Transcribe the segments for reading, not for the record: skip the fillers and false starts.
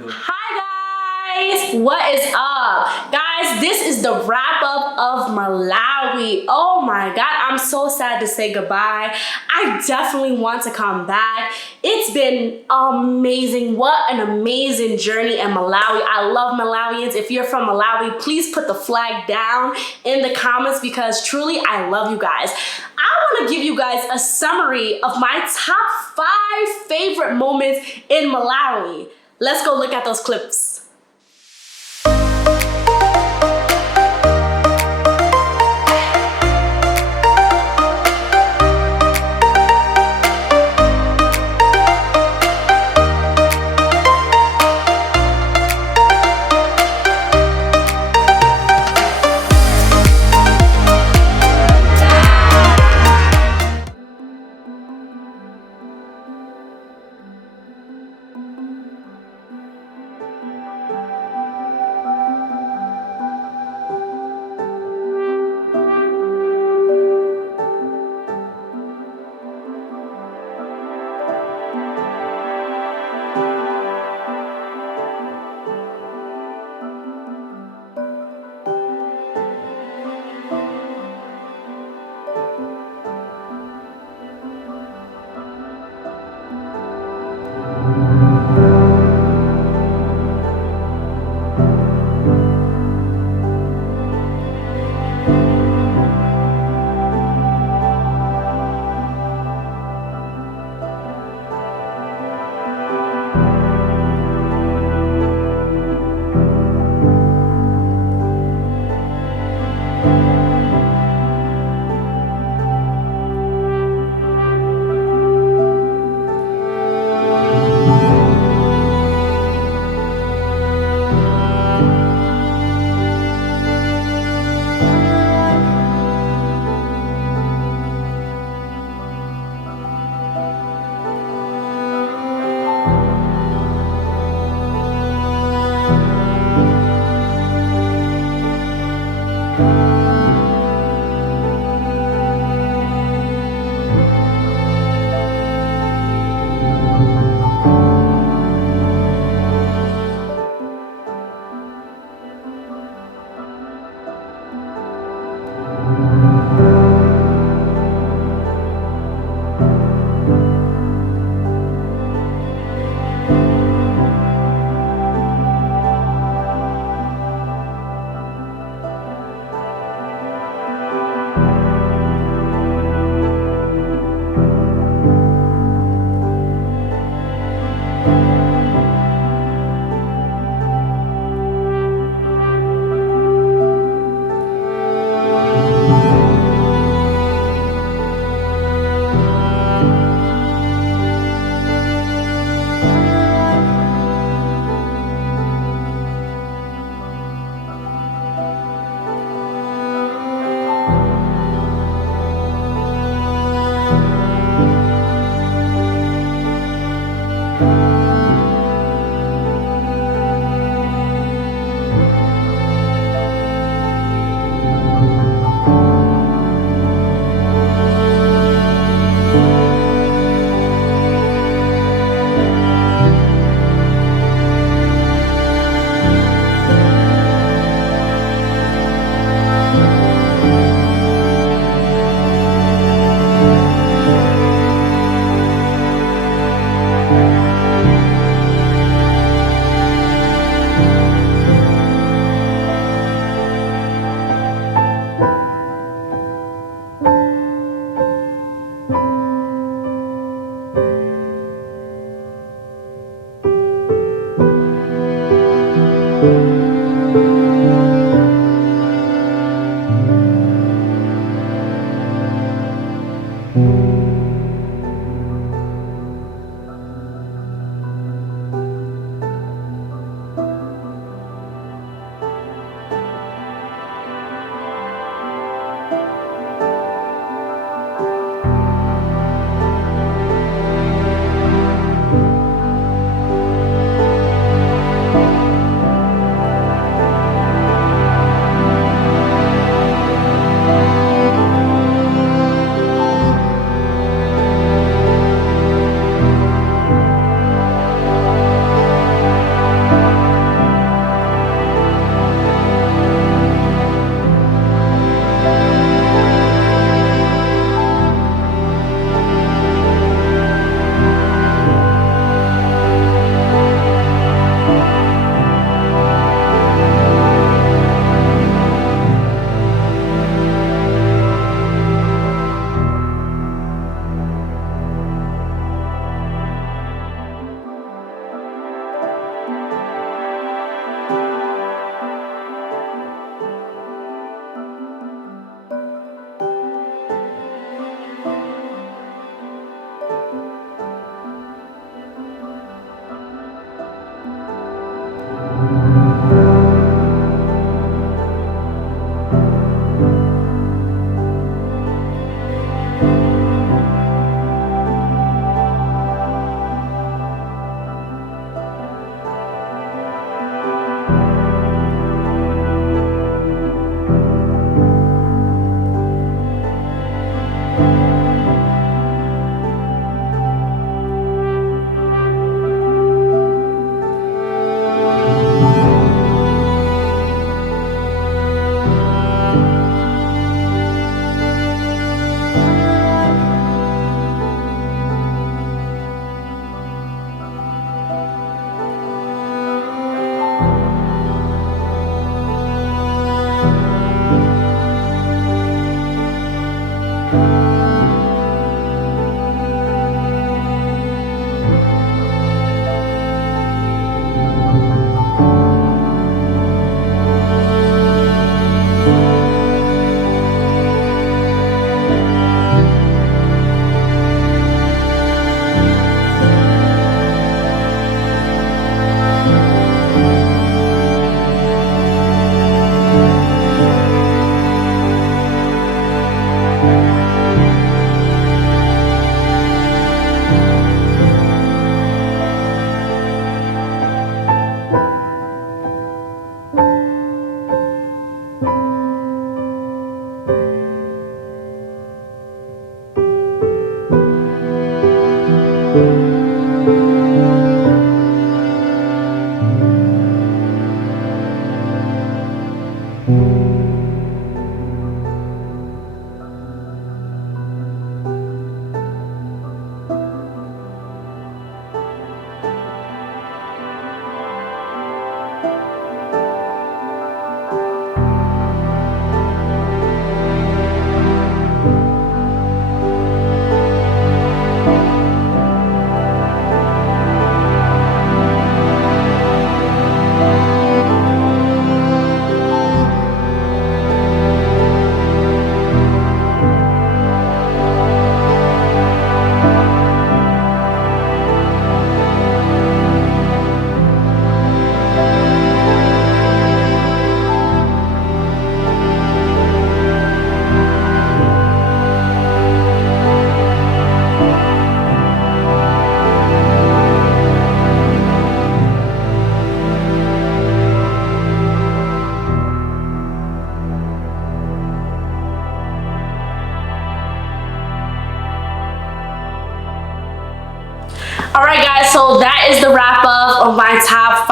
Hi guys, what is up? Guys, this is the wrap up of Malawi. Oh my god, I'm so sad to say goodbye. I definitely want to come back. It's been amazing. What an amazing journey in Malawi. I love Malawians. If you're from Malawi, please put the flag down in the comments because truly I love you guys. I want to give you guys a summary of my top 5 favorite moments in Malawi. Let's go look at those clips.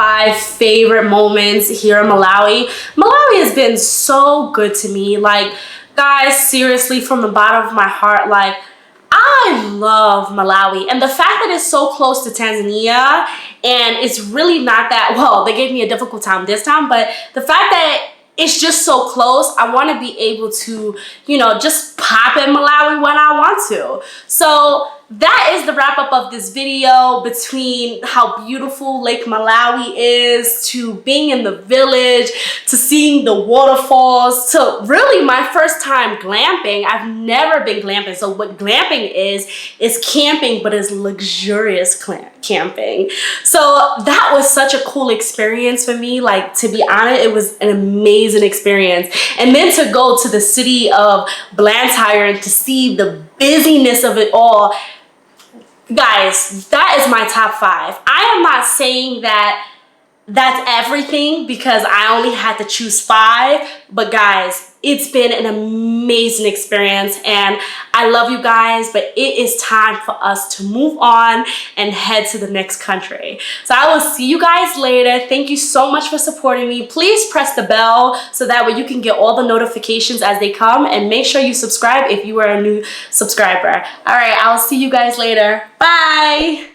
5 favorite moments here in Malawi. Malawi has been so good to me. Like, guys, seriously, from the bottom of my heart, like, I love Malawi, and the fact that it's so close to Tanzania and it's really not that, well, they gave me a difficult time this time, but the fact that it's just so close, I want to be able to, you know, just pop in Malawi when I want to. So that is the wrap up of this video, between how beautiful Lake Malawi is, to being in the village, to seeing the waterfalls, to really my first time glamping. I've never been glamping. So what glamping is camping, but it's luxurious camping. So that was such a cool experience for me. Like, to be honest, it was an amazing experience. And then to go to the city of Blantyre and to see the busyness of it all. Guys, that is my top 5. I am not saying that that's everything because I only had to choose 5, but guys, it's been an amazing experience and I love you guys, but it is time for us to move on and head to the next country. So I will see you guys later. Thank you so much for supporting me. Please press the bell so that way you can get all the notifications as they come, and make sure you subscribe if you are a new subscriber. All right, I'll see you guys later. Bye.